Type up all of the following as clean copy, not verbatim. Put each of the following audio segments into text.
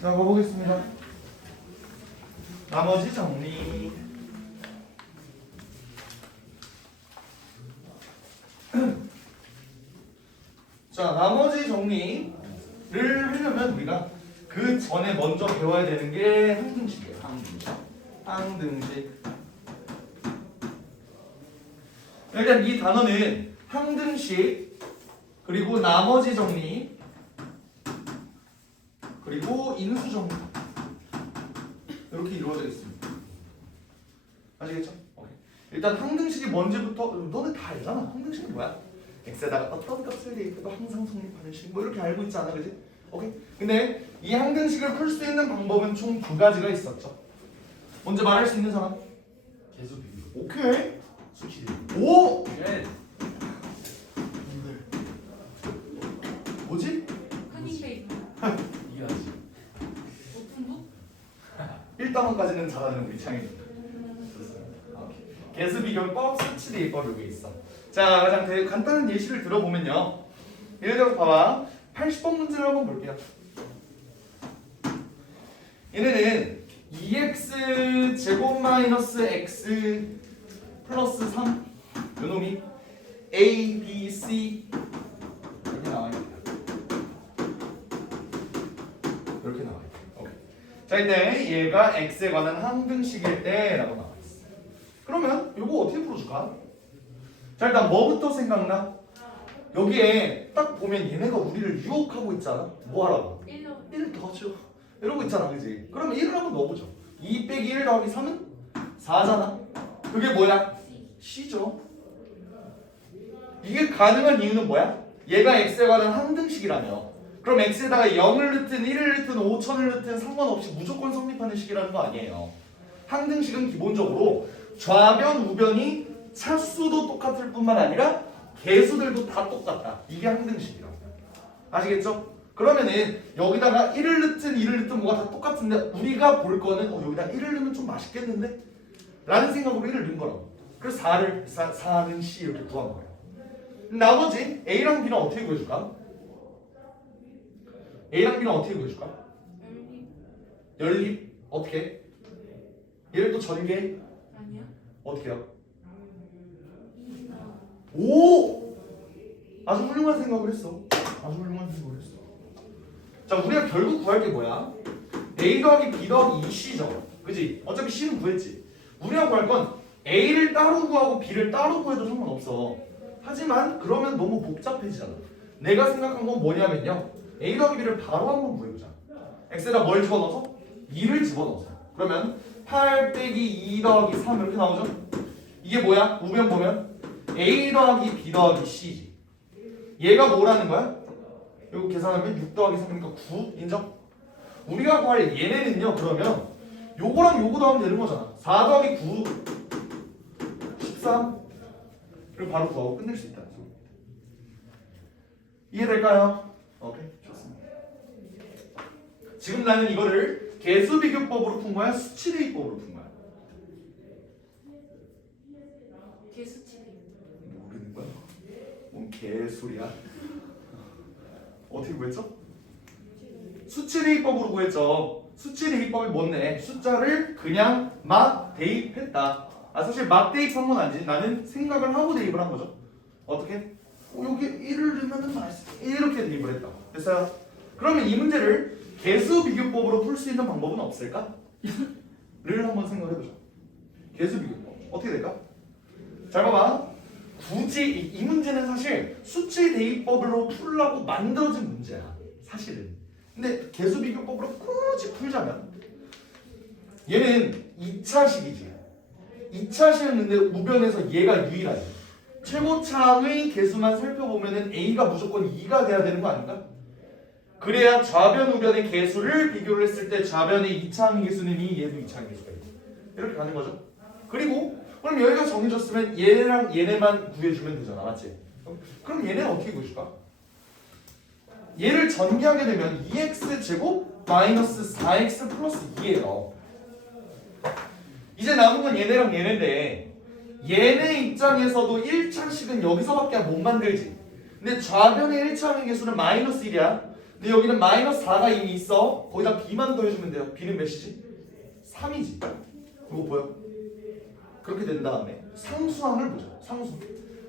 자, 가보겠습니다. 나머지 정리. 자, 나머지 정리를 하려면 우리가 그 전에 먼저 배워야 되는 게 항등식이에요. 항등식. 일단 이 단어는 항등식, 그리고 나머지 정리, 그리고 인수 정리, 이렇게 이루어져 있습니다. 아시겠죠? 오케이. 일단 항등식이 뭔지부터 너는 다 알잖아. 항등식이 뭐야? x에다가 어떤 값을 대입해도 항상 성립하는 식, 뭐 이렇게 알고 있지 않아, 그지? 오케이. 근데 이 항등식을 풀 수 있는 방법은 총 두 가지가 있었죠. 먼저 말할 수 있는 사람? 계수 비교. 오케이. 수치. 오! 예. 뭐지? 커닝베이커 이해하지. 오픈북 1단원까지는 잘하는 우리 창이. 개수 비교법, 수치 대입법 여기 있어. 자, 가장 간단한 예시를 들어보면요. 예를 들어서 봐봐. 80번 문제를 한번 볼게요. 얘네는 2x 제곱 마이너스 x 플러스 3 요놈이 a, b, c 이렇게 나와 있습니다. 이렇게 나와 있어요. 오케이. 자, 이때 얘가 x에 관한 항등식일 때라고 나와 있어. 그러면 이거 어떻게 풀어줄까? 자, 일단 뭐부터 생각나? 여기에 딱 보면 얘네가 우리를 유혹하고 있잖아. 뭐 하라고? 1로 1 더하죠. 이러고 있잖아, 그지? 그러면 1을 한번 넣어보죠. 2 빼기 1 더하기 3은 4잖아. 그게 뭐야? C죠. 이게 가능한 이유는 뭐야? 얘가 x에 관한 항등식이라며. 그럼 x에다가 0을 넣든 1을 넣든 5천을 넣든 상관없이 무조건 성립하는 식이라는 거 아니에요. 항등식은 기본적으로 좌변, 우변이 차수도 똑같을 뿐만 아니라 개수들도 다 똑같다. 이게 항등식이라고. 아시겠죠? 그러면은 여기다가 1을 넣든 2를 넣든 뭐가 다 똑같은데 우리가 볼 거는 여기다 1을 넣으면 좀 맛있겠는데? 라는 생각으로 1을 넣은 거라고. 그래서 4는 C 이렇게 구한 거예요. 나머지 A랑 B는 어떻게 구해줄까? A랑 B는 어떻게 구해줄까? 연립 어떻게? 얘를 또 전개 아니야? 어떻게 해요? 오! 아주 훌륭한 생각을 했어. 아주 훌륭한 생각을 했어. 자, 우리가 결국 구할 게 뭐야? A 더하기 B 더하기 2C죠. 그지? 어차피 C는 구했지. 우리가 구할 건 A를 따로 구하고 B를 따로 구해도 상관없어. 하지만 그러면 너무 복잡해지잖아. 내가 생각한 건 뭐냐면요. A 더하기 B를 바로 한번 구해보자. X에다 뭘 집어넣어서? 2를 집어넣어서. 그러면 8 빼기 2 더하기 3 이렇게 나오죠? 이게 뭐야? 우변 보면 A 더하기 B 더하기 C지. 얘가 뭐라는 거야? 이거 계산하면 6 더하기 3이니까 9 인정? 우리가 구할 얘네는요. 그러면 요거랑 요거 더하면 되는 거잖아. 4 더하기 9 13 그리고 바로 구하고 끝낼 수 있다는 소리. 이해될까요? 오케이, 좋습니다. 지금 나는 이거를 개수 비교법으로 푼 거야? 수치 대입법으로 푼 거야? 개수치대 모르는 거야? 뭔 개소리야? 어떻게 구했죠? 수치 대입법으로 구했죠. 수치 대입법이 뭔데? 숫자를 그냥 막 대입했다. 사실 막 대입한 건 아니지. 나는 생각을 하고 대입을 한 거죠. 어떻게? 여기 1을 넣으면 맛있어. 이렇게 대입을 했다. 됐어요? 그러면 이 문제를 개수 비교법으로 풀 수 있는 방법은 없을까? 를 한번 생각해보자. 개수 비교법 어떻게 될까? 잘 봐봐. 굳이 이 문제는 사실 수치 대입법으로 풀려고 만들어진 문제야. 사실은. 근데 개수 비교법으로 굳이 풀자면 얘는 2차식이지. 2차식이었는데 우변에서 얘가 유일하지. 최고차의 개수만 살펴보면은 A가 무조건 2가 돼야 되는 거 아닌가? 그래야 좌변 우변의 개수를 비교를 했을 때 좌변의 2차항 개수는 2, 얘도 2차항 개수가 있고 이렇게 가는 거죠. 그리고 그럼 여기가 정해졌으면 얘랑 얘네만 구해주면 되잖아, 맞지? 그럼 얘네는 어떻게 구해줄까? 얘를 전개하게 되면 2x 제곱 마이너스 4x 플러스 2예요. 이제 남은 건 얘네랑 얘네인데 얘네 입장에서도 1차식은 여기서밖에 못 만들지. 근데 좌변의 1차항의 개수는 마이너스 1이야. 근데 여기는 마이너스 4가 이미 있어. 거기다 b만 더해주면 돼요. b는 몇이지? 3이지. 이거 보여? 그렇게 된 다음에 상수항을 보자. 상수.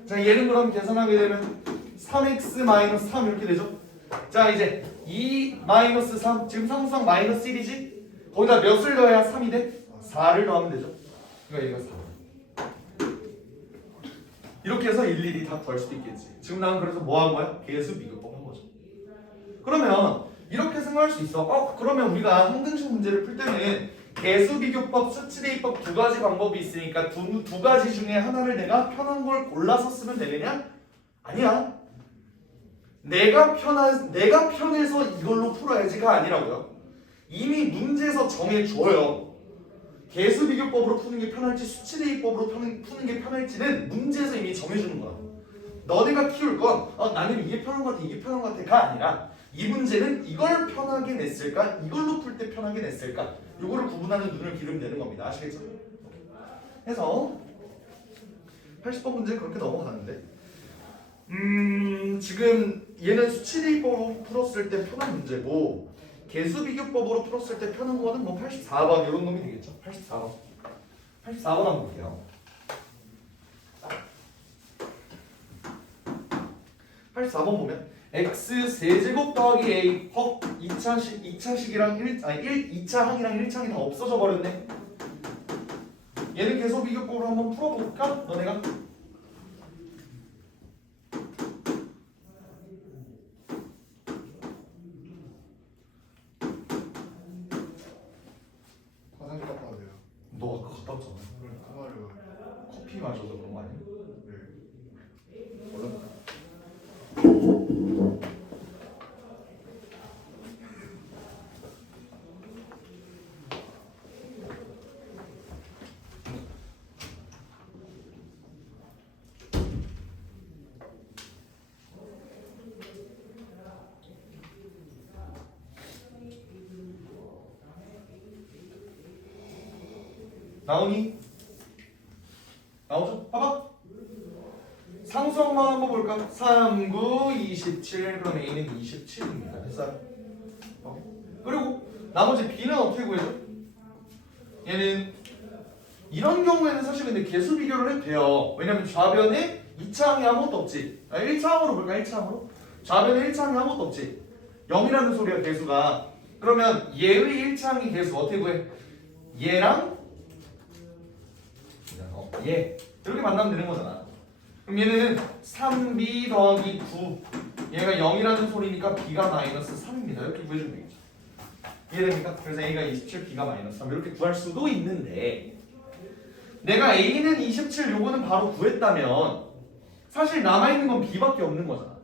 자, 얘는 그럼 계산하게 되면 3x 마이너스 3 이렇게 되죠. 자, 이제 2 마이너스 3 지금 상수항 마이너스 1이지? 거기다 몇을 더해야 3이 돼? 4를 더하면 되죠. 그러니까 얘가 4. 이렇게 해서 일일이 다 구할 수도 있겠지. 지금 나는 그래서 뭐 한 거야? 계수 비교법 한 거죠. 그러면 이렇게 생각할 수 있어. 그러면 우리가 항등식 문제를 풀 때는 계수 비교법, 수치 대입법 두 가지 방법이 있으니까 두 가지 중에 하나를 내가 편한 걸 골라서 쓰면 되느냐? 아니야. 내가 편해서 이걸로 풀어야지가 아니라고요. 이미 문제에서 정해줘요. 계수 비교법으로 푸는 게 편할지 수치 대입법으로 푸는 게 편할지는 문제에서 이미 정해주는 거야. 너네가 키울 건 나는 이게 편한 것 같아, 이게 편한 것 같아가 아니라 이 문제는 이걸 편하게 냈을까, 이걸로 풀 때 편하게 냈을까, 이거를 구분하는 눈을 기르면 되는 겁니다. 아시겠죠? 해서 80번 문제 그렇게 넘어가는데 지금 얘는 수치 대입법으로 풀었을 때 편한 문제고 계수 비교법으로 풀었을 때 편한 거는 뭐 84번 이런 놈이 되겠죠. 84번. 84번 한번 볼게요. 84번 보면 x 세제곱 더하기 a 2차식이랑 2차 항이랑 1차항이 다 없어져 버렸네. 얘는 계속 비교법으로 한번 풀어볼까? 너네가? 화장실 갔다 와세요. 너 아까 갔다 왔잖아. 그 말을 커피 마셔서 그런 거 아니야? 네. 얼른. 나오니? 나오죠? 봐봐. 상수항만 한번 볼까? 3, 9, 27. 그럼 A는 27입니다. 됐어요? 그리고 나머지 B는 어떻게 구해줘? 얘는 이런 경우에는 사실 근데 계수 비교를 해도 돼요. 왜냐면 좌변에 2차항이 아무것도 없지. 1차항으로 볼까? 1차항으로? 좌변에 1차항이 아무것도 없지. 0이라는 소리야 계수가. 그러면 얘의 1차항이 계수 어떻게 구해? 얘랑 얘 이렇게 만나면 되는 거잖아. 그럼 얘는 3b 더하기 9 얘가 0이라는 소리니까 b가 마이너스 3입니다. 이렇게 구해주면 되겠죠. 이해됩니까? 그래서 a가 27, b가 마이너스 3 이렇게 구할 수도 있는데 내가 a는 27 요거는 바로 구했다면 사실 남아있는 건 b밖에 없는 거잖아.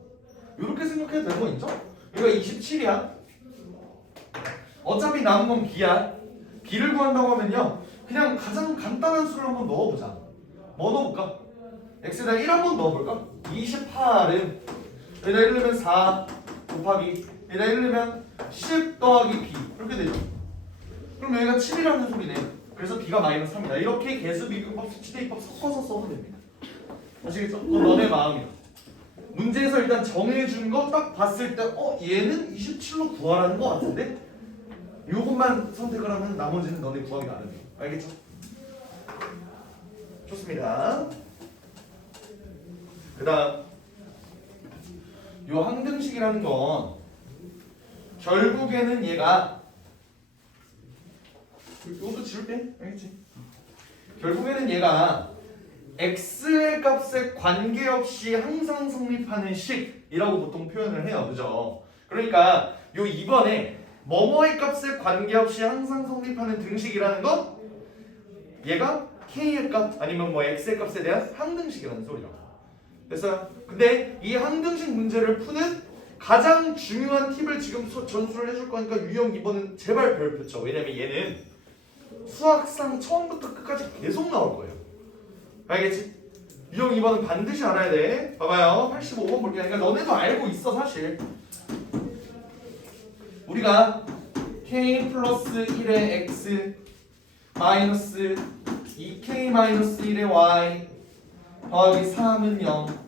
이렇게 생각해도 되는 거 있죠? 여기가 27이야. 어차피 남은 건 b야. b를 구한다고 하면요 그냥 가장 간단한 수를 한번 넣어보자. 뭐 넣어볼까? x에다 1 한번 넣어볼까? 28은 여기다 1 넣으면 4 곱하기 여기다 1 넣으면 10 더하기 b 이렇게 되죠. 그럼 여기가 7이라는 소리네. 그래서 b가 마이너스 3이다. 이렇게 계수 비교법, 수치대입법 섞어서 써도 됩니다. 아시겠죠? 그건 너네 마음이야. 문제에서 일단 정해준 거 딱 봤을 때 얘는 27로 구하라는 거 같은데? 요것만 선택을 하면 나머지는 너네 구하기 나름이에요. 알겠죠? 좋습니다. 그 다음 요 항등식이라는 건 결국에는 얘가 이것도 지울게. 알겠지? 결국에는 얘가 x의 값에 관계없이 항상 성립하는 식이라고 보통 표현을 해요. 그죠? 그러니까 요 2번에 뭐뭐의 값에 관계없이 항상 성립하는 등식이라는 건 얘가 k의 값 아니면 뭐 x의 값에 대한 항등식이라는 소리라고. 됐어요? 근데 이 항등식 문제를 푸는 가장 중요한 팁을 지금 전수를 해줄 거니까 유형 2번은 제발 별표 쳐. 왜냐면 얘는 수학상 처음부터 끝까지 계속 나올 거예요. 알겠지? 유형 2번은 반드시 알아야 돼. 봐봐요. 85번 볼게요. 그러니까 너네도 알고 있어 사실. 우리가 k 플러스 1의 x 마이너스 2k 마이너스 1의 y 더하기 3은 0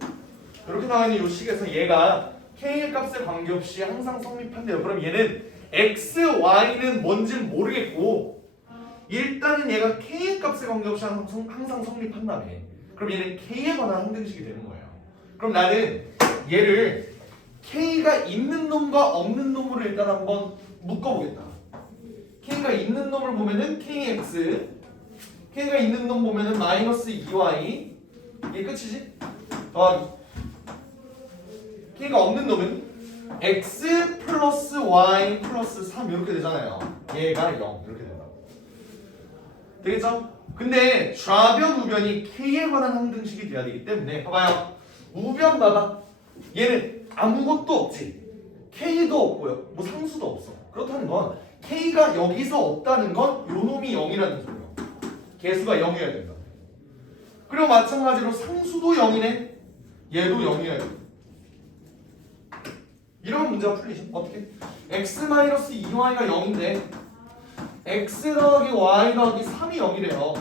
이렇게 나와 있는 이 식에서 얘가 K의 값에 관계없이 항상 성립한대요. 그럼 얘는 X, Y는 뭔지는 모르겠고 일단은 얘가 K의 값에 관계없이 항상 성립한다며. 그럼 얘는 K에 관한 항등식이 되는 거예요. 그럼 나는 얘를 K가 있는 놈과 없는 놈으로 일단 한번 묶어보겠다. K가 있는 놈을 보면은 KX, K가 있는 놈 보면은 마이너스 2Y, 이게 끝이지? 더하기 K가 없는 놈은 X 플러스 Y 플러스 3 이렇게 되잖아요. 얘가 0 이렇게 된다고. 되겠죠? 근데 좌변 우변이 K에 관한 항등식이 돼야 되기 때문에 봐봐요. 우변 봐봐. 얘는 아무것도 없지. K도 없고요. 뭐 상수도 없어. 그렇다는 건 K가 여기서 없다는 건 요 놈이 0이라는 소리예요. 개수가 0이어야 된다. 그리고 마찬가지로 상수도 0이네. 얘도 0이어야 돼. 이런 문제가 풀리죠. 어떻게? x-2y가 0인데 x 더하기 y 더하기 3이 0이래요.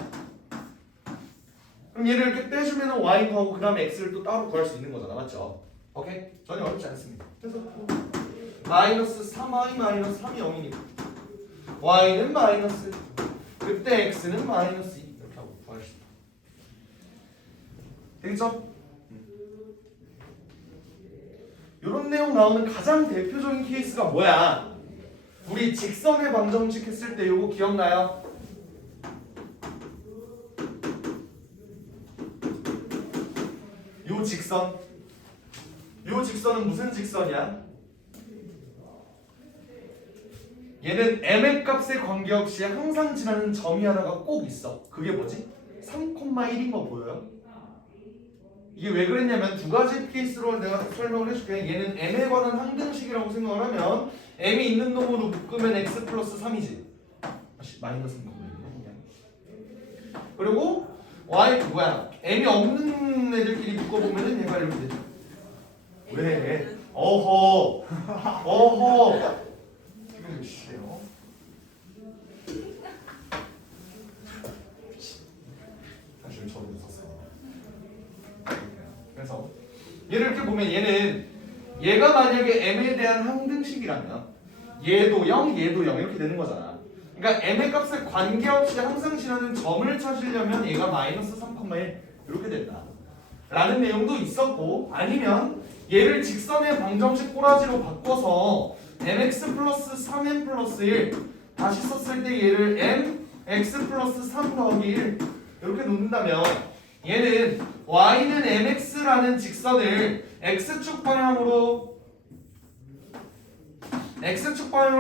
그럼 얘를 이렇게 빼주면 y 구하고 그 다음에 x를 또 따로 구할 수 있는 거잖아. 맞죠? 오케이? 전혀 어렵지 않습니다. 그래서 마이너스 3y 마이너스 3이 0이니까 y는 마이너스, 그때 x는 마이너스 2 이렇게 하고 구할 수 있다. 되겠죠? 이런 내용 나오는 가장 대표적인 케이스가 뭐야? 우리 직선의 방정식 했을 때 이거 기억나요? 요 직선은 무슨 직선이야? 얘는 m의 값에 관계없이 항상 지나는 점이 하나가 꼭 있어. 그게 뭐지? 3,1인 거 보여요? 이게 왜 그랬냐면 두 가지 케이스로 내가 설명을 해줄게. 얘는 m에 관한 항등식이라고 생각을 하면 m이 있는 놈으로 묶으면 x 플러스 3이지. 마이너스 3,1이네. 그리고 y 뭐야? m이 없는 애들끼리 묶어보면은 얘가 이렇게 되죠. 왜? 어허. 지금 주세요. 사실 저도 웃었어요. 그래서 얘를 이렇게 보면 얘가 만약에 m에 대한 항등식이라면 얘도 0, 얘도 0 이렇게 되는 거잖아. 그러니까 m의 값에 관계없이 항상 지나는 점을 찾으려면 얘가 마이너스 3,1 이렇게 된다 라는 내용도 있었고, 아니면 얘를 직선의 방정식 꼬라지로 바꿔서 mx 플러스 3m 플러스 1 다시 썼을 때 얘를 mx 플러스 3 더하기 1 이렇게 놓는다면 얘는 y는 mx라는 직선을 x축 방향으로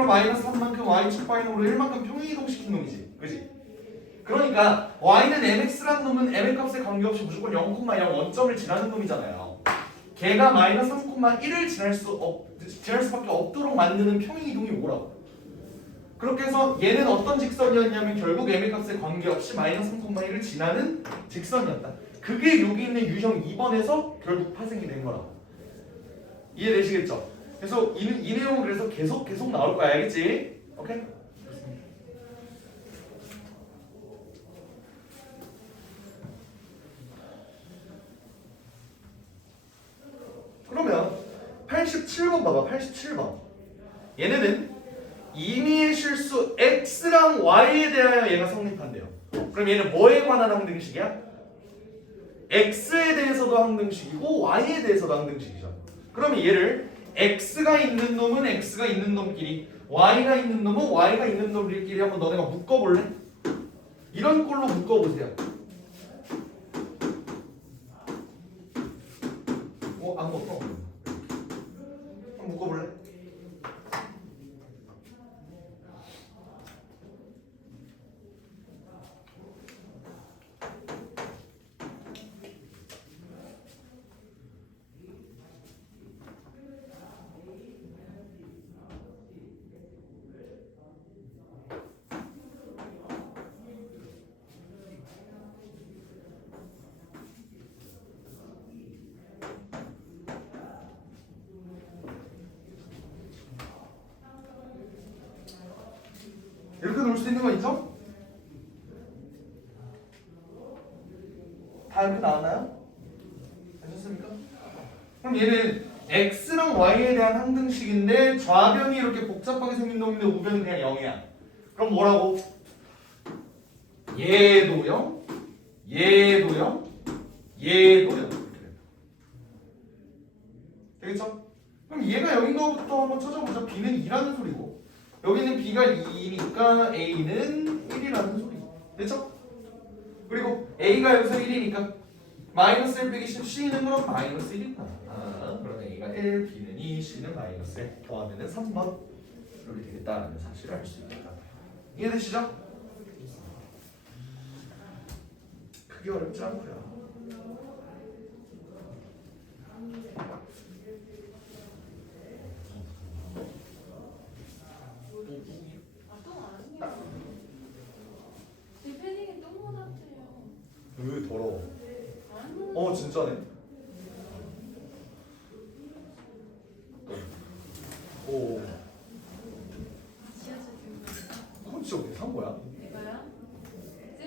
마이너스 3만큼 y축 방향으로 1만큼 평행이동시킨 놈이지. 그지? 그러니까 y는 mx라는 놈은 m의 값에 관계없이 무조건 0,0 원점을 지나는 놈이잖아요. 걔가 마이너스 3,1을 지날 수밖에 없도록 만드는 평행이동이 뭐라고? 그렇게 해서 얘는 어떤 직선이었냐면 결국 m의 값에 관계없이 마이너스 3,1을 지나는 직선이었다. 그게 여기 있는 유형 2번에서 결국 파생이 된 거라고. 이해되시겠죠? 그래서 이 내용은 그래서 계속 나올 거야. 알겠지? 오케이? 그러면 87번 봐봐. 87번. 얘네는 임의의 실수 x랑 y에 대하여 얘가 성립한대요. 그럼 얘는 뭐에 관한 항등식이야? x에 대해서도 항등식이고 y에 대해서도 항등식이죠. 그러면 얘를 x가 있는 놈은 x가 있는 놈끼리, y가 있는 놈은 y가 있는 놈들끼리 한번 너네가 묶어볼래? 이런 꼴로 묶어보세요. 안 묶어. 한번 묶어볼래? 이렇게 놓을 수 있는 거 있죠? 다 이렇게 나왔나요? 되셨습니까? 그럼 얘는 x랑 y에 대한 항등식인데 좌변이 이렇게 복잡하게 생긴 놈인데 우변은 그냥 0이야. 그럼 뭐라고? 얘도 0, 얘도 0, 얘도 0 이렇게 되겠죠? 그럼 얘가 0인 것부터 한번 찾아보자. b는 2라는 소리고 여기는 b가 2니까 a는 1이라는 소리. 됐죠? 그리고 a가 여기서 1이니까 마이너스 1 빼기 10 c는 그럼 마이너스 1이다. 그럼 a가 1, b는 2, c는 마이너스 1 더하면 3번 이렇게 되겠다라는 사실을 알 수 있다. 이해되시죠? 크게 어렵지 않고요. 제 패딩에 똥 묻었대요. 으 더러워. 아니. 진짜네. 오. 지하철 들고 그건 진짜 어디 산 거야? 이거요? 쌤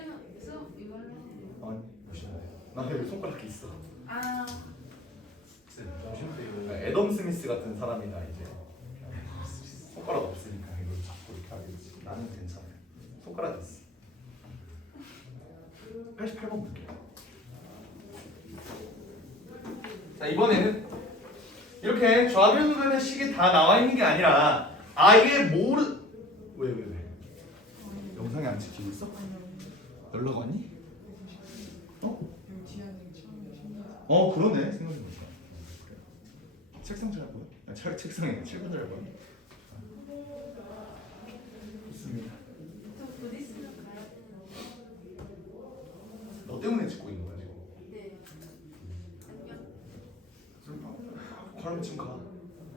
이거는 아니 무슨 나 여기 손가락이 있어. 아 점심때 애덤 스미스 같은 사람이다 이제. 손가락 없으니까 이걸 자꾸 이렇게 하겠지. 나는 괜찮아. 손가락 있어. 88번 볼게요. 자 이번에는 이렇게 좌변 우변의 식이 다 나와 있는 게 아니라 아예 왜? 영상에 안 찍히고 있어? 연락 왔니? 그러네 생각해보니까. 책상 잘 보여? 책상에 7분 잘 보여? 좋습니다. 저 곧 있으면 가야 돼요. 너 때문에 찍고 있는 거야 지금? 네. 안녕. 그럼 지금 가.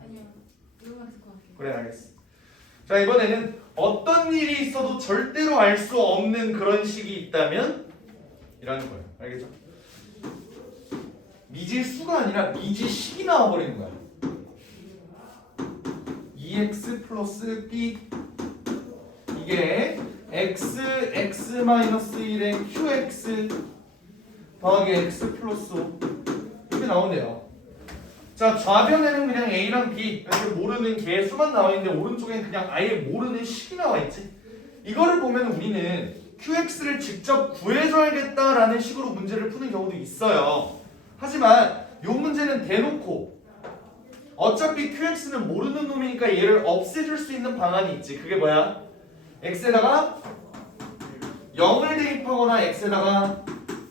아니요. 이거만 듣고 갈게요. 그래 알겠어. 자 이번에는 어떤 일이 있어도 절대로 알 수 없는 그런 식이 있다면 이라는 거예요. 알겠죠? 미지수가 아니라 미지식이 나와버리는 거야. 2x 플러스 b 이게 x-1의 qx 더하기 x 플러스 5 이렇게 나오네요. 자 좌변에는 그냥 a랑 b 이렇게 모르는 개수만 나와 있는데 오른쪽에는 그냥 아예 모르는 식이 나와 있지. 이거를 보면 우리는 qx를 직접 구해줘야겠다라는 식으로 문제를 푸는 경우도 있어요. 하지만 이 문제는 대놓고 어차피 qx는 모르는 놈이니까 얘를 없애줄 수 있는 방안이 있지. 그게 뭐야? x에다가 0을 대입하거나 x에다가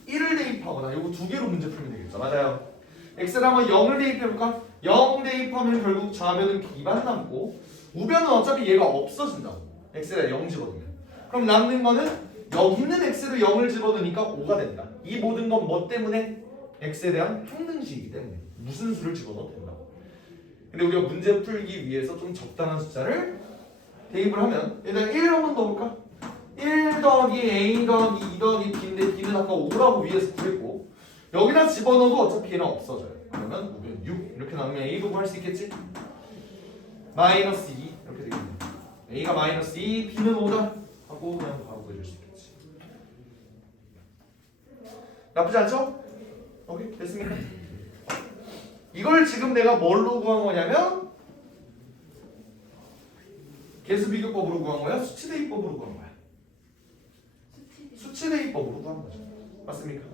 1을 대입하거나 요거 두 개로 문제 풀면 되겠죠. 맞아요. x에다가 0을 대입해볼까? 0 대입하면 결국 좌변은 b만 남고 우변은 어차피 얘가 없어진다고. x에다 0 집어넣으면. 그럼 남는 거는 여기 있는 x로 0을 집어넣으니까 5가 된다. 이 모든 건 뭐 때문에? x에 대한 항등식이기 때문에 무슨 수를 집어넣어도 된다고. 근데 우리가 문제 풀기 위해서 좀 적당한 숫자를 대입을 하면 일단 1 한번 넣어볼까? 1 더하기 a 더하기 2 더하기 b인데 b는 아까 5라고 위에서 구했고 여기다 집어넣어도 어차피 얘는 없어져요. 그러면 우변 6 이렇게 나오면 a도 구할 수 있겠지? 마이너스 2 이렇게 되겠네. a가 마이너스 2 b는 5다 하고 그냥 바로 구해줄 수 있겠지. 나쁘지 않죠? 오케이 됐습니까? 이걸 지금 내가 뭘로 구한 거냐면 개수 비교법으로 구한 거야? 수치 대입법으로 구한 거야? 수치 대입법으로 구한 거죠. 맞습니까?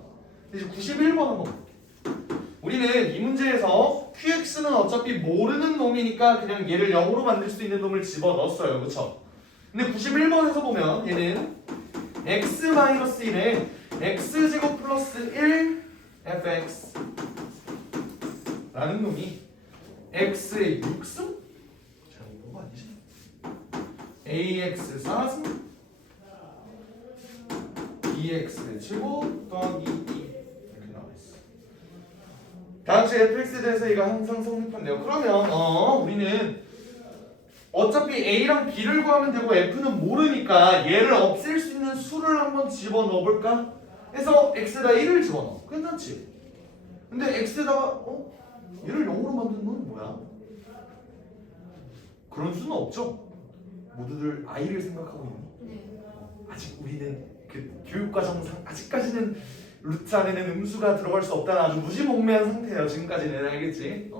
이제 91번 한번 볼게요. 우리는 이 문제에서 qx는 어차피 모르는 놈이니까 그냥 얘를 0으로 만들 수 있는 놈을 집어넣었어요. 그쵸? 근데 91번에서 보면 얘는 x-1에 x제곱 플러스 1 fx 라는 놈이 x의 6승? 제가 이런 거 아니지? ax 4승 bx 7곱 더하기 2 이렇게 나와있어. 다음 시에 fx에 대해서 얘가 항상 성립한대요. 그러면 우리는 어차피 a랑 b를 구하면 되고 f는 모르니까 얘를 없앨 수 있는 수를 한번 집어넣어볼까? 해서 x에다 1을 집어넣어. 괜찮지? 근데 x에다가 얘를 0으로 만든 건 뭐야? 그런 수는 없죠? 모두들 i를 생각하고 있니? 네. 아직 우리는 그 교육과정상 아직까지는 루트 안에는 음수가 들어갈 수 없다는 아주 무지몽매한 상태예요. 지금까지는 알겠지?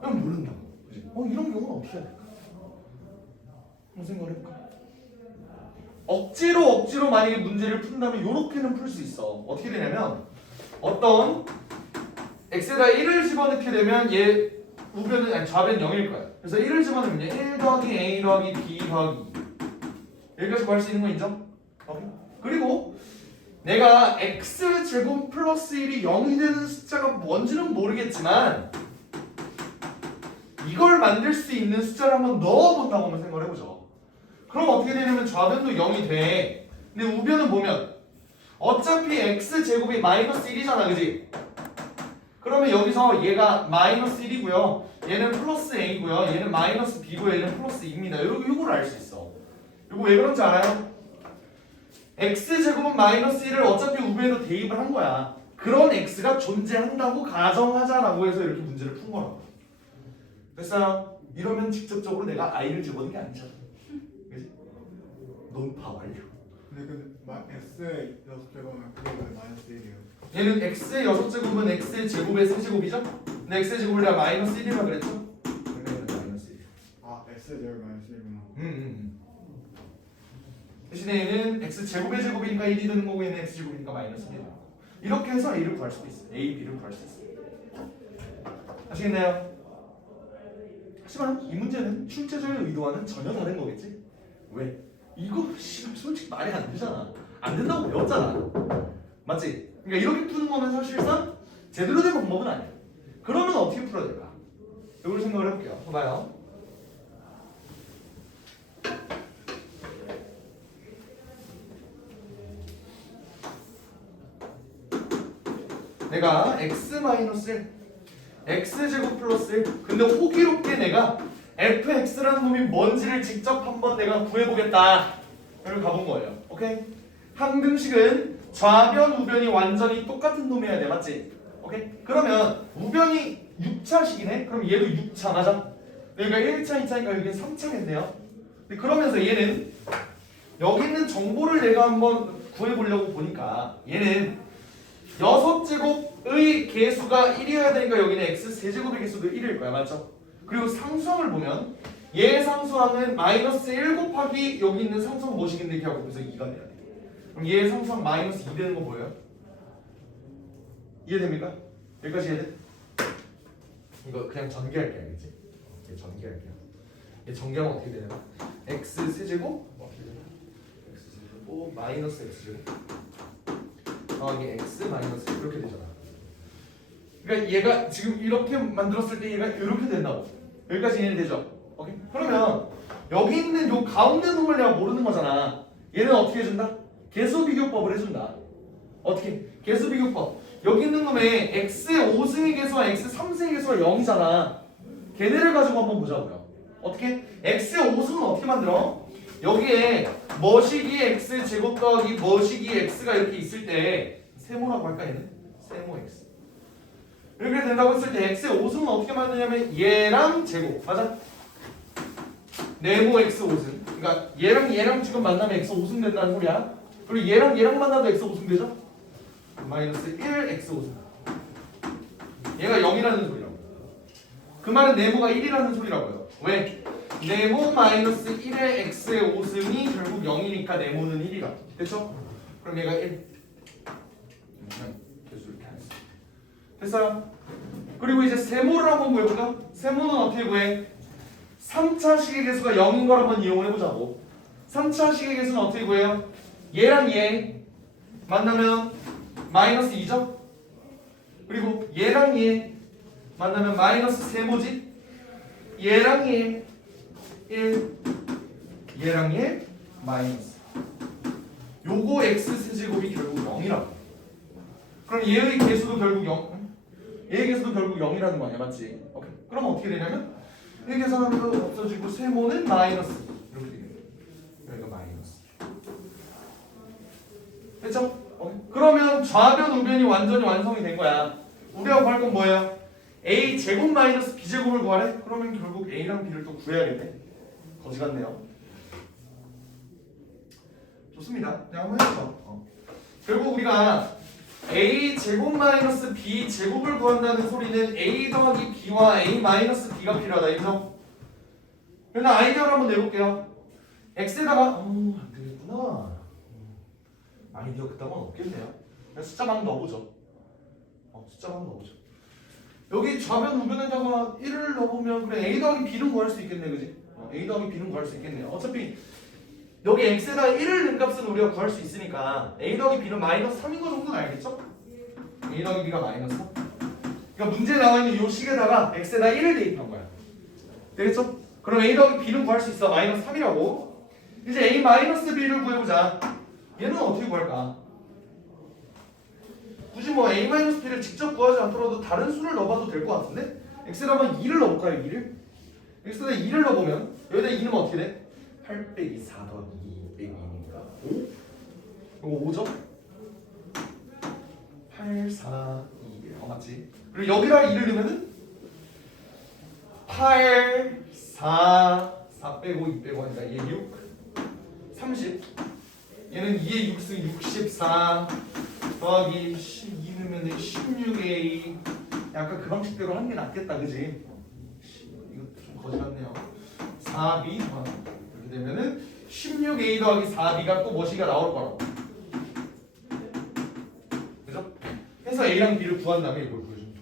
그냥 모른다고. 그지? 이런 경우는 어떻게 해야 될까? 한번 생각을 해볼까? 억지로 만약에 문제를 푼다면 이렇게는 풀 수 있어. 어떻게 되냐면 어떤 x에다 1을 집어넣게 되면 얘 우변은 아니 좌변 0일 거야. 그래서 1을 집어넣으면 1 더하기 a 더하기 b 더하기 2 여기까지 구할 수 있는 거 인정? 오케이. 그리고 내가 x제곱 플러스 1이 0이 되는 숫자가 뭔지는 모르겠지만 이걸 만들 수 있는 숫자를 한번 넣어본다고 한번 생각을 해보죠. 그럼 어떻게 되냐면 좌변도 0이 돼. 근데 우변은 보면 어차피 x제곱이 마이너스 1이잖아, 그지? 그러면 여기서 얘가 마이너스 1이고요. 얘는 플러스 a고요. 얘는 마이너스 b고요. 얘는 플러스 2입니다. 요거를 알 수 있어. 요거 왜 그런지 알아요? x제곱은 마이너스 1을 어차피 우변에도 대입을 한 거야. 그런 x가 존재한다고 가정하자라고 해서 이렇게 문제를 푼 거라고. 됐어요? 이러면 직접적으로 내가 i를 집어넣은 게 아니잖아. 그치? 논파 완료. 근데 X의 6제곱은 그게 왜 마이너스 1이에요? 얘는 x의 6제곱은 x의 제곱의 3제곱이죠? 근데 x의 제곱을 내가 마이너스 1이라고 그랬죠? 그러니까 얘는 마이너스 1. 아 X제곱 마이너스 1이구나. 대신에 얘는 x제곱의 제곱이니까 1이 되는 거고 얘는 x제곱이니까 마이너스 1. 이렇게 해서 a를 구할 수도 있어. a, b를 구할 수 있어. 아시겠나요? 하지만 이 문제는 출제자의 의도와는 전혀 다른 거겠지? 왜? 이거 솔직히 말이 안 되잖아. 안 된다고 배웠잖아. 맞지? 그러니까 이렇게 푸는 거는 사실상 제대로 된 방법은 아니야. 그러면 어떻게 풀어야 될까? 이걸 생각을 해볼게요. 봐봐요. 내가 x-1 x제곱 플러스 1 근데 호기롭게 내가 fx라는 놈이 뭔지를 직접 한번 내가 구해보겠다. 여기 가본 거예요. 오케이? 항등식은 좌변, 우변이 완전히 똑같은 놈이어야 돼. 맞지? 오케이? 그러면 우변이 6차식이네? 그럼 얘도 6차 맞아? 여기가 1차, 2차니까 여기는 3차겠네요. 그러면서 얘는 여기 있는 정보를 내가 한번 구해보려고 보니까 얘는 6제곱의 개수가 1이어야 되니까 여기는 x 세제곱의 개수도 1일 거야. 맞죠? 그리고 상수항을 보면 얘 상수항은 마이너스 1 곱하기 여기 있는 상수항 뭐식인데 이렇게 하고 그래서 2가 돼야 돼. 그럼 얘 상수항 마이너스 2 되는 거 보여요? 이해됩니까? 여기까지 이해돼? 이거 그냥 전개할게요. 알겠지? 얘 전개할게요. 얘 전개하면 어떻게 되냐면 x 세제곱 어떻게 되냐? x 세제곱 마이너스 x제곱 더하기 x 마이너스 이렇게 되잖아. 그러니까 얘가 지금 이렇게 만들었을 때 얘가 이렇게 된다고. 여기까지 이해는 되죠? 오케이? 그러면 여기 있는 요 가운데 놈을 내가 모르는 거잖아. 얘는 어떻게 해준다? 개수 비교법을 해준다. 어떻게? 개수 비교법. 여기 있는 놈의 x의 5승의 개수와 x 3승의 개수가 0이잖아. 걔네를 가지고 한번 보자고요. 어떻게? x의 5승은 어떻게 만들어? 여기에 머시기 x 제곱 더하기 머시기 x가 이렇게 있을 때 세모라고 할까 얘는? 세모 x 이렇게 된다고 했을 때 x의 5승은 어떻게 만드냐면 얘랑 제곱 맞아? 네모 x 5승 그러니까 얘랑 지금 만나면 x 5승 된다는 소리야. 그리고 얘랑 만나도 x 5승 되죠? 마이너스 1 x 5승 얘가 0이라는 소리라고. 그 말은 네모가 1이라는 소리라고요. 왜? 네모 마이너스 1의 x의 5승이 결국 0이니까 네모는 1이라. 됐죠? 그럼 얘가 1. 계속 이렇게 하겠어. 됐어요? 그리고 이제 세모를 한번 구해볼까? 세모는 어떻게 구해? 3차식의 개수가 0인 걸 한번 이용을 해보자고. 3차식의 개수는 어떻게 구해요? 얘랑 얘 만나면 마이너스 2죠? 그리고 얘랑 얘 만나면 마이너스 세모지? 얘랑 얘 1 얘랑 얘 마이너스 요거 x 세제곱이 결국 0이라고. 그럼 얘의 개수도 결국 0 얘의 개수도 결국 0이라는 거 아니야. 맞지? 오케이. 그럼 어떻게 되냐면 이 계산하면 없어지고 세모는 마이너스 이렇게 되는 거예요. 여기가 마이너스. 됐죠? 오케이. 그러면 좌변 우변이 완전히 완성이 된 거야. 우리가 구할 건 뭐예요? a 제곱 마이너스 b 제곱을 구하래? 그러면 결국 a랑 b를 또 구해야겠네. 거지 같네요. 좋습니다. 그냥 한번 해보죠. 결국 우리가 a 제곱 마이너스 b 제곱을 구한다는 소리는 a 더하기 b와 a 마이너스 b가 필요하다. 인정? 그래서 아이디어를 한번 내볼게요. x에다가 안 되겠구나. 아이디어 그딴 건 없겠네요. 그냥 숫자만 넣어보죠. 숫자만 넣어보죠. 여기 좌변 우변에다가 1을 넣어보면 그래 a 더하기 b는 구할 수 있겠네, 그지? a 더하기 b는 구할 수 있겠네요. 어차피 여기 x에다가 1을 넣은 값은 우리가 구할 수 있으니까 a 더하기 b는 마이너스 3인 거 정도는 알겠죠? a 더하기 b가 마이너스 3. 그러니까 문제에 나와 있는 요 식에다가 x에다 1을 대입한 거야. 되겠죠? 그럼 a 더하기 b는 구할 수 있어. 마이너스 3이라고. 이제 a 마이너스 b를 구해보자. 얘는 어떻게 구할까? 굳이 뭐 a 마이너스 b를 직접 구하지 않더라도 다른 수를 넣어봐도 될 것 같은데? x에다 한번 2를 넣어볼까요? 2를? x에다 2를 넣어보면 여기다 2는 어떻게 돼? 8 빼기 4 더하기 2 빼기 2니까 5? 이거 5죠? 8, 4, 2 맞지? 그리고 여기다 2를 넣으면은 8, 4, 4 빼고 2 빼고 하니까 얘 6, 30 얘는 2에 6 쓰면 64 더하기 12 넣으면 16a 약간 그 방식대로 하는 게 낫겠다, 그지? 이거 좀 거지 같네요. 4b 이렇게 되면은 16a 더하기 4b가 또 뭐시가 나올 거라고. 그죠? 해서 a랑 b를 구한 다음에 이걸 보여줍니다.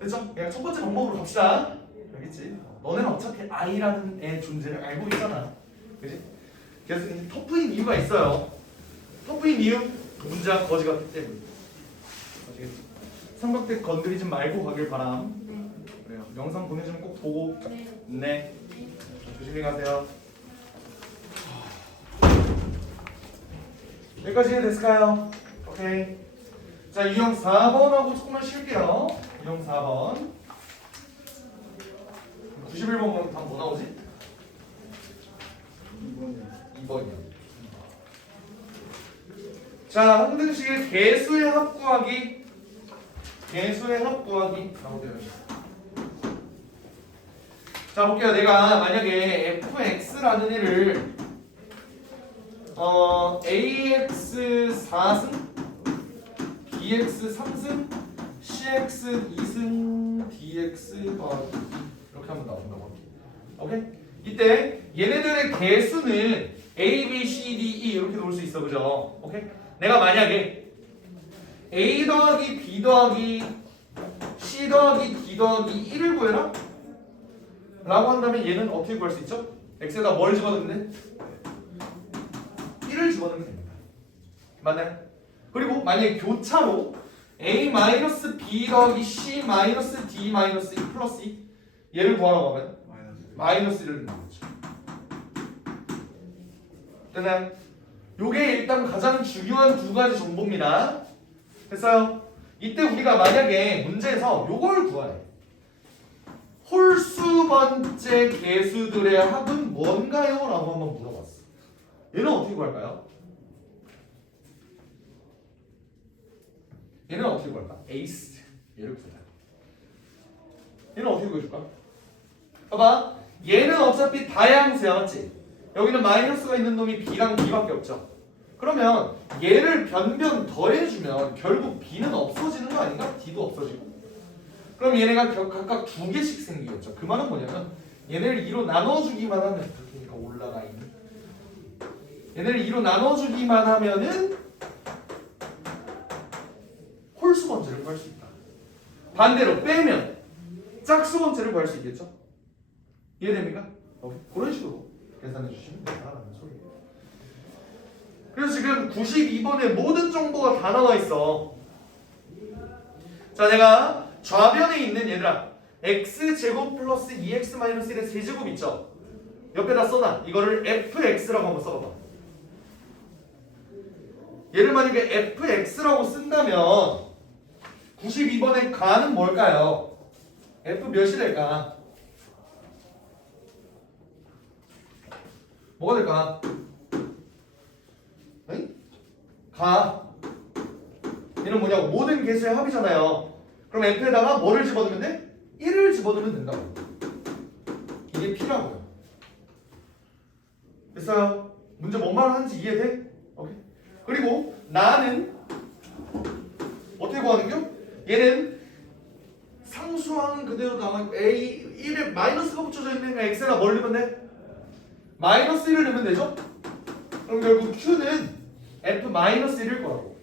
됐죠? 그냥 첫 번째 방법으로 갑시다. 알겠지? 너네는 어차피 i라는 애 존재를 알고 있잖아. 그지? 그래서 터프인 이유가 있어요. 터프인 이유? 문제가 거지 같기 때문에. 아시겠죠? 삼각대 건드리지 말고 가길 바람. 네. 그래요. 영상 보내주면 꼭 보고. 네. 네. 조심히 가세요. 여기까지 됐을까요? 오케이. 자, 유형 4번하고 조금만 쉴게요. 유형 4번. 91번 그럼 다음 뭐 나오지? 2번이요. 자, 항등식의 개수의 합 구하기. 개수의 합 구하기 나오대요. 자, 볼게요. 내가 만약에 fx라는 애를 ax 4승, bx 3승, cx 2승, dx 더하기 이렇게 하면 나온다고 합니다. 오케이? 이때 얘네들의 개수는 a, b, c, d, e 이렇게 놓을 수 있어, 그죠? 오케이? 내가 만약에 a 더하기 b 더하기 c 더하기 d 더하기 1을 구해라? 라고 한다면 얘는 어떻게 구할 수 있죠? x에다 뭘 집어넣으면 돼? 1을 집어넣으면 됩니다. 맞나요? 그리고 만약에 교차로 a-b 더하기 c-d-e 플러스 2 얘를 구하라고 하면 마이너스 1을 넣는 거죠. 됐나요? 요게 일단 가장 중요한 두 가지 정보입니다. 됐어요? 이때 우리가 만약에 문제에서 요걸 구하래. 홀수 번째 개수들의 합은 뭔가요? 라고 한번 물어봤어. 얘는 어떻게 구할까요? 얘는 어떻게 구할까? 에이스. 얘를 구해라. 얘는 어떻게 구해줄까? 봐봐. 얘는 어차피 다양수야, 맞지? 여기는 마이너스가 있는 놈이 b랑 b밖에 없죠. 그러면 얘를 변변 더해주면 결국 b는 없어지는 거 아닌가? d도 없어지고. 그럼 얘네가 각각 두 개씩 생기겠죠. 그 말은 뭐냐면 얘네를 2로 나눠주기만 하면 그러니까 올라가 있는 얘네를 2로 나눠주기만 하면은 홀수 번째를 구할 수 있다. 반대로 빼면 짝수 번째를 구할 수 있겠죠. 이해됩니까? 그런 식으로 계산해 주시면 된다는 소리예요. 그래서 지금 92번에 모든 정보가 다 나와 있어. 자, 내가 좌변에 있는 얘들아 x제곱 플러스 2x 마이너스 1의 세제곱 있죠? 옆에다 써놔. 이거를 fx라고 한번 써봐. 얘를 만약에 fx라고 쓴다면 92번의 가는 뭘까요? f 몇이 될까? 뭐가 될까? 에이? 가. 얘는 뭐냐고 모든 개수의 합이잖아요. 그럼 f에다가 뭐를 집어넣으면 돼? 1을 집어넣으면 된다고. 이게 p라고요. 됐어요? 문제 뭔 말을 하는지 이해돼? 오케이. 그리고 나는 어떻게 구하는겨? 얘는 상수항은 그대로 남아있고 A 1에 마이너스가 붙여져 있으니까 x가 뭘 넣으면 돼? 마이너스 1을 넣으면 되죠? 그럼 결국 q는 f 마이너스 1일 거라고.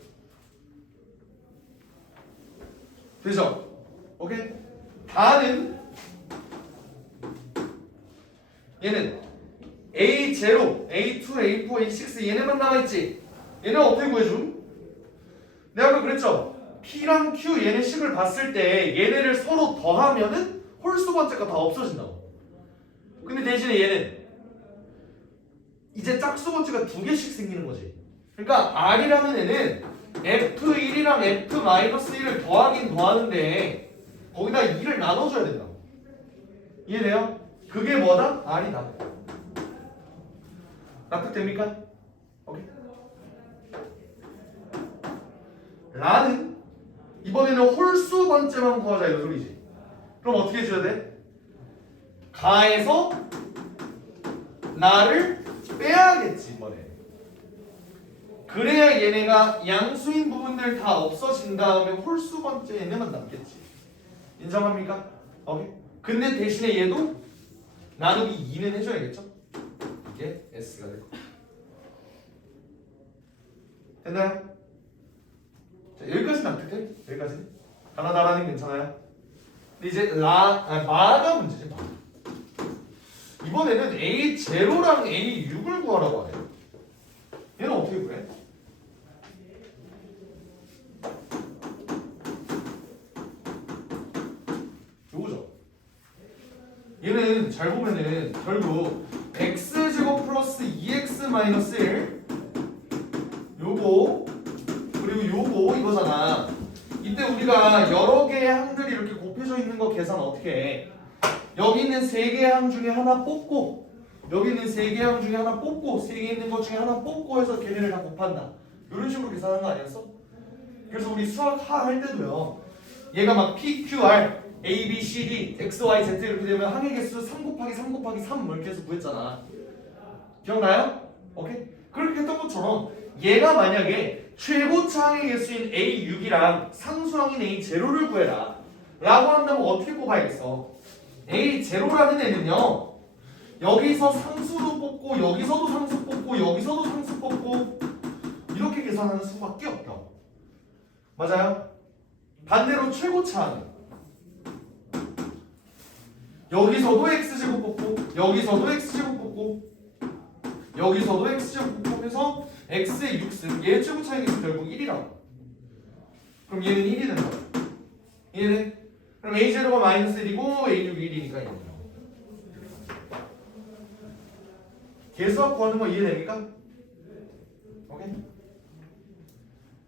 되죠? 오케이? 다는 얘는 A0, A2, A4, A6 얘네만 남아있지? 얘는 어떻게 구해줌? 내가 아까 그랬죠? P랑 Q 얘네 식을 봤을 때 얘네를 서로 더하면은 홀수 번째가 다 없어진다고. 근데 대신에 얘는 이제 짝수 번째가 두 개씩 생기는 거지. 그러니까 R이라는 애는 F1이랑 F-1을 더하긴 더하는데 거기다 2를 나눠줘야 된다고. 이해돼요? 그게 뭐다? R이다. 납득됩니까? 오케이. 라는 이번에는 홀수 번째만 구하자 이 소리지. 그럼 어떻게 해줘야 돼? 가에서 나를 빼야겠지 이번에. 그래야 얘네가 양수인 부분들 다 없어진 다음에 홀수 번째 얘네만 남겠지. 인정합니까? 오케이. 근데 대신에 얘도 나누기 2는 해줘야겠죠? 이게 S가 될 거야. 됐나요? 자, 여기까지 납득해? 여기까지? 가나다라는 괜찮아요? 근데 이제 마가 문제지 마. 이번에는 A0랑 A6을 구하라고 하네. 얘는 어떻게 구해? 요거죠. 얘는 잘 보면은 결국 x제곱 플러스 2x 마이너스 1 요거 그리고 요거 이거잖아. 이때 우리가 여러 개의 항들이 이렇게 곱해져 있는 거 계산 어떻게 해? 여기 있는 세 개의 항 중에 하나 뽑고 여기 있는 세 개의 항 중에 하나 뽑고 세 개 있는 것 중에 하나 뽑고 해서 걔네를 다 곱한다. 이런 식으로 계산한 거 아니었어? 그래서 우리 수학 하 할 때도요. 얘가 막 P, Q, R, A, B, C, D, X, Y, Z 이렇게 되면 항의 개수 3 곱하기 3 곱하기 3 이렇게 해서 구했잖아. 기억나요? 오케이? 그렇게 했던 것처럼 얘가 만약에 최고차 항의 개수인 A6이랑 상수항인 A0를 구해라 라고 한다면 어떻게 뽑아야겠어? A0라는 애는요 여기서 상수도 뽑고 여기서도 상수 뽑고 여기서도 상수 뽑고 이렇게 계산하는 수밖에 없죠. 맞아요? 반대로 최고차항은 여기서도 x제곱 뽑고 여기서도 x제곱 뽑고 여기서도 x제곱 뽑고 해서 x의 6승 얘 최고차항의 개수 결국 1이라고. 그럼 얘는 1이 된다. 얘는 그럼 a0가 마이너스 1이고 a6이 1이니까 1이죠. 계수합 구하는 거 이해됩니까? 오케이?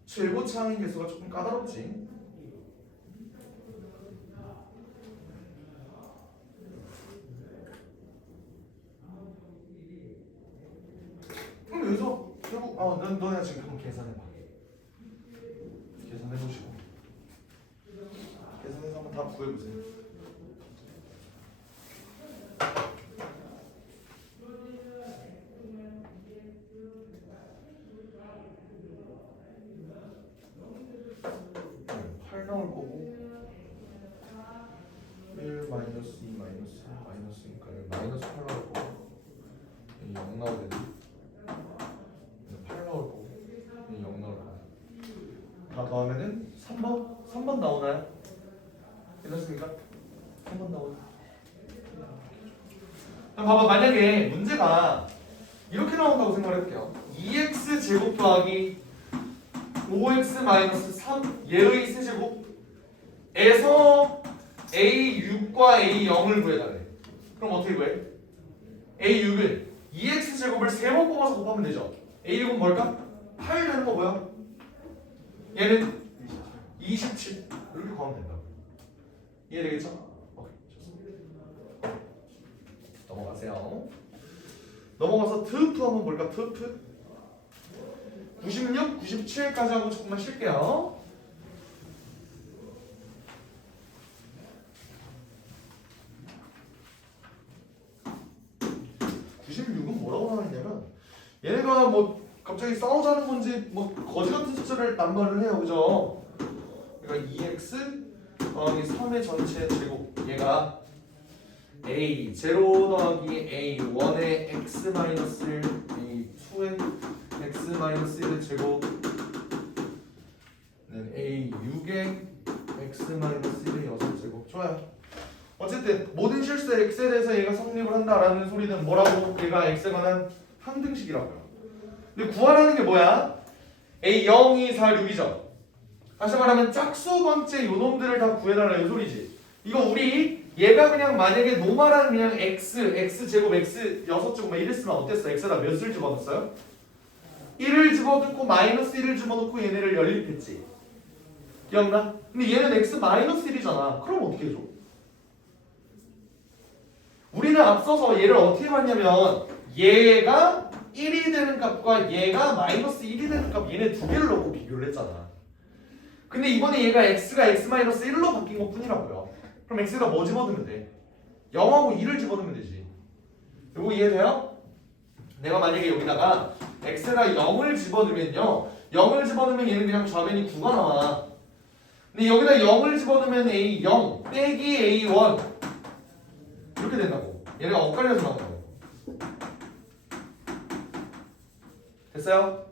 최고차항의 개수가 조금 까다롭지. 그럼 여기서 결국 너네 지금 한번 계산해봐. 계산해보시고 계산해서 한번 답 구해보세요. 나올 거고 1 마이너스 2 마이너스 3 마이너스니까 마이너스 8 나올 거고 0 나오겠네. 8 나올 거고 0 나올 거고 다 더하면은 3번 나오나요? 괜찮습니까? 3번 나오죠. 그럼 봐봐, 만약에 문제가 이렇게 나온다고 생각해볼게요. 2x 제곱 더하기 5x 마이너스 3 얘의 세제곱에서 a6과 a0을 구해달래. 그럼 어떻게 구해? a6을 2x 제곱을 3번 뽑아서 곱하면 되죠. a6은 뭘까? 8 되는 거 뭐야? 얘는 27 이렇게 구하면 된다. 이해되겠죠? 오케이, 좋습니다. 넘어가세요. 넘어가서 트프 한번 볼까? 트프 96, 97까지 하고 조금만 쉴게요. 은 뭐라고 나와있냐면 얘네가 뭐 갑자기 싸우자는 건지 뭐 거지 같은 숫자를 남발을 해요, 그죠? 그러니까 2x 더하기 3의 전체 제곱 얘가 a 0 더하기 a 1의 x 마이너스 1 a 2의 x 마이너스 1의 제곱은 a 6의 x 마이너스 1의 6제곱. 좋아요. 어쨌든 모든 실수 x에 대해서 얘가 성립을 한다라는 소리는 뭐라고? 얘가 x에 관한 항등식이라고요. 근데 구하라는 게 뭐야? a 0, 2, 4, 6이죠. 다시 말하면 짝수 번째 요놈들을 다 구해달라는 소리지. 이거 우리 얘가 그냥 만약에 노말한 그냥 x 제곱 x 6제곱 막 이랬으면 어땠어? x에다 몇을 집어넣었어요? 1을 집어넣고 마이너스 1을 집어넣고 얘네를 연립했지. 기억나? 근데 얘는 x 마이너스 1이잖아. 그럼 어떻게 해줘? 우리는 앞서서 얘를 어떻게 봤냐면 얘가 1이 되는 값과 얘가 마이너스 1이 되는 값 얘네 두 개를 넣고 비교를 했잖아. 근데 이번에 얘가 x가 x-1로 바뀐 것 뿐이라고요. 그럼 x에다 뭐 집어넣으면 돼? 0하고 2를 집어넣으면 되지. 이거 이해돼요? 내가 만약에 여기다가 x에다 0을 집어넣으면요 0을 집어넣으면 얘는 그냥 좌변이 9가 나와. 근데 여기다 0을 집어넣으면 a0 빼기 a1 이렇게 된다고. 얘네가 엇갈려서 나온다고. 됐어요?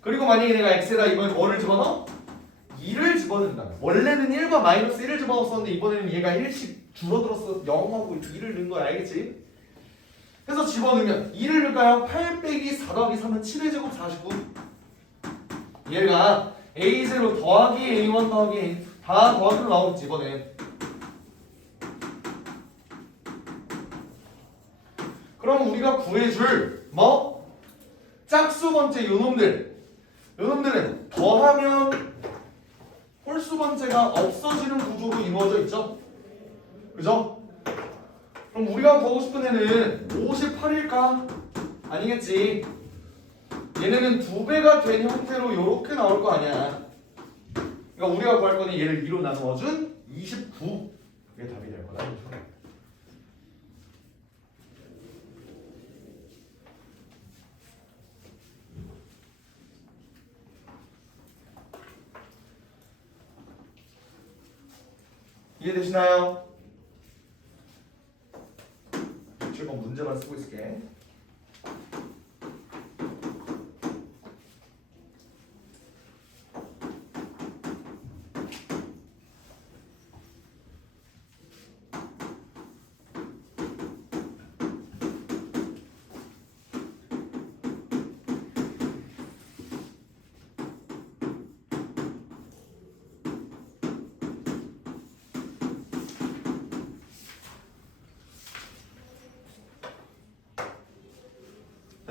그리고 만약에 내가 x에다 이번에 뭐를 집어넣어? 2를 집어넣는다. 원래는 1과 마이너스 1을 집어넣었었는데 이번에는 얘가 1씩 줄어들어서 0하고 2를 넣은 거야. 알겠지? 그래서 집어넣으면 2를 넣을까요? 8 빼기 4 더하기 3은 7의 제곱 49. 얘가 a0 더하기 a1 더하기 a 다 더하기로 나오겠지 이번엔. 그럼 우리가 구해줄 뭐? 짝수 번째 요놈들은 더하면 홀수 번째가 없어지는 구조로 이루어져 있죠? 그죠? 그럼 우리가 구하고 싶은 애는 58일까? 아니겠지. 얘네는 2배가 된 형태로 이렇게 나올 거 아니야. 그러니까 우리가 구할 거는 얘를 2로 나누어준 29. 그게 답이 될 거다. 이해되시나요? 7번 문제만 쓰고 있을게.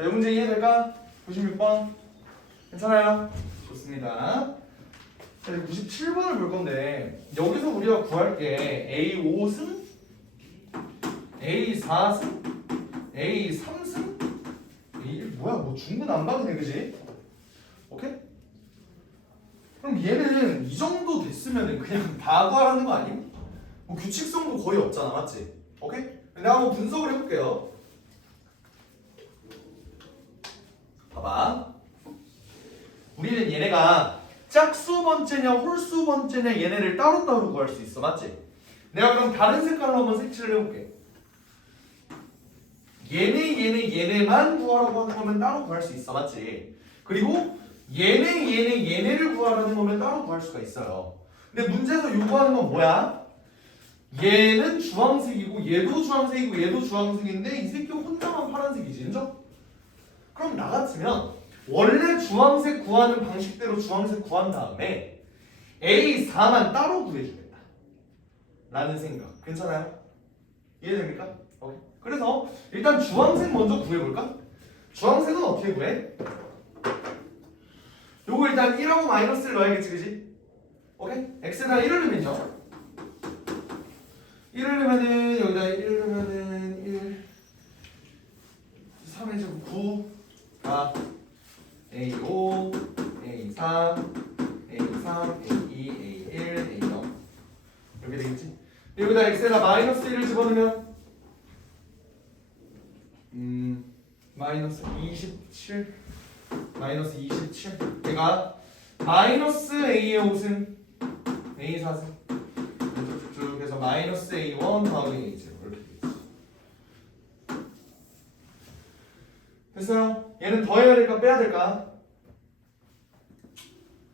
자, 이 문제 이해될까? 96번 괜찮아요? 좋습니다. 자, 이제 97번을 볼 건데 여기서 우리가 구할 게 A5승, A4승, A3승, 이게 뭐야? 뭐 중구난방이네, 그지? 오케이? 그럼 얘는 이 정도 됐으면 그냥 다 구하라는 거 아니야? 뭐 규칙성도 거의 없잖아, 맞지? 오케이? 내가 한번 분석을 해볼게요. 봐봐. 우리는 얘네가 짝수 번째냐 홀수 번째냐 얘네를 따로따로 구할 수 있어. 맞지? 내가 그럼 다른 색깔로 한번 색칠을 해볼게. 얘네만 구하라고 하는 거면 따로 구할 수 있어. 맞지? 그리고 얘네를 구하라는 거면 따로 구할 수가 있어요. 근데 문제에서 요구하는 건 뭐야? 얘는 주황색이고 얘도 주황색이고 얘도 주황색인데 이 새끼 혼자만 파란색이지. 인정? 그럼 나 같으면 원래 주황색 구하는 방식대로 주황색 구한 다음에 A4만 따로 구해주겠다 라는 생각. 괜찮아요? 이해됩니까? 오케이. 그래서 일단 주황색 먼저 구해볼까? 주황색은 어떻게 구해? 요거 일단 1하고 마이너스를 넣어야겠지, 그지? 오케이? x에다 1을 넣으면요 1을 넣으면은 여기다 1을 넣으면은 1 3의 제곱 9 아, A5, A3, A3, A2, A1, A0 이렇게 되겠지? 여기다 x에다 마이너스 1을 집어넣으면 마이너스 27 마이너스 27. 얘가 마이너스 A의 5승, A 4승. 쭉 해서 마이너스 A1 더하기 A0 이렇게 되겠지. 됐어요? 얘는 더해야 될까 빼야 될까?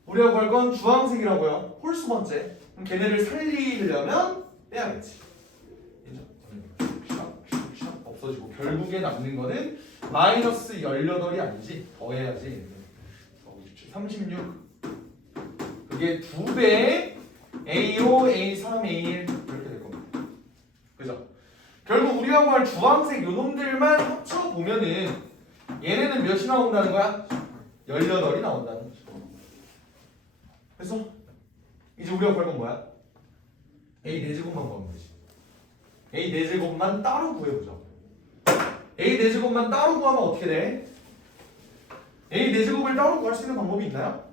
우리가 구할 건 주황색이라고요. 홀수 번째. 그럼 걔네를 살리려면 빼야겠지. 인정? 샥 없어지고 결국에 남는 거는 마이너스 18이 아니지. 더해야지. 36. 그게 2배 A5, A3, A1 이렇게 될 겁니다. 그죠? 결국 우리가 구할 주황색 요놈들만 합쳐보면은 얘네는 몇이 나온다는 거야? 18이 나온다는 거죠. 그래서 이제 우리가 구할 건 뭐야? A 4제곱만 구하면 되지. A 4제곱만 따로 구해보자. A 4제곱만 따로 구하면 어떻게 돼? A 4제곱을 따로 구할 수 있는 방법이 있나요?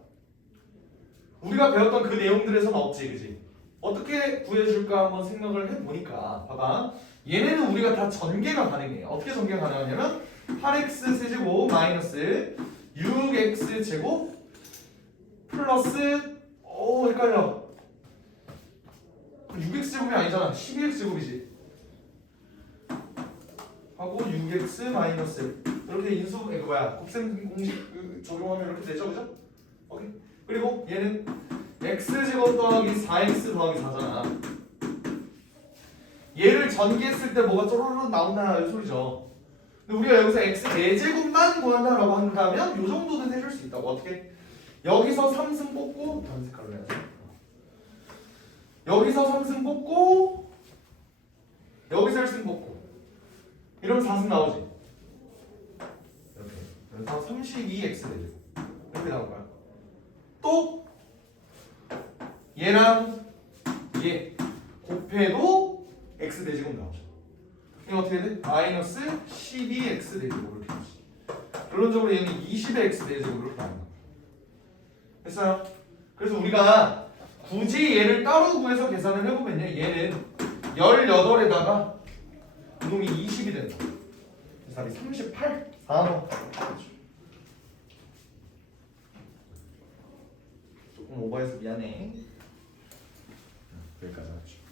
우리가 배웠던 그 내용들에서는 없지, 그지? 어떻게 구해줄까 한번 생각을 해보니까 봐봐. 얘네는 우리가 다 전개가 가능해요. 어떻게 전개가 가능하냐면 8x 세제곱 마이너스 6x 제곱 플러스 헷갈려. 6x 제곱이 아니잖아. 12x 제곱이지. 하고 6x 마이너스 이렇게 인수 이거 뭐야 곱셈 공식 적용하면 이렇게 되죠, 그죠? 오케이. 그리고 얘는 x 제곱 더하기 4x 더하기 4잖아. 얘를 전개했을 때 뭐가 쪼르르 나온다 이 소리죠. 근데 우리가 여기서 x 4제곱만 구한다라고 한다면 이 정도는 해줄 수 있다고. 어떻게? 여기서 3승 뽑고 다른 색깔로 해야지. 여기서 3승 뽑고 여기서 1승 뽑고 이러면 4승 나오지. 이렇게. 그래서 32x 되죠. 이렇게 나올 거야. 또 얘랑 얘 곱해도 x 대제곱 나오죠. 이거 어떻게 돼? 마이너스 12x 대제곱 이렇게 되지. 결론적으로 얘는 20의 x 대제곱 이렇게 나온다. 됐어요? 그래서 우리가 굳이 얘를 따로 구해서 계산을 해보면요, 얘는 18에다가 놈이 20이 된다. 그래서 답이 38, 4번. 조금 오버해서 미안해. 여기까지 하죠.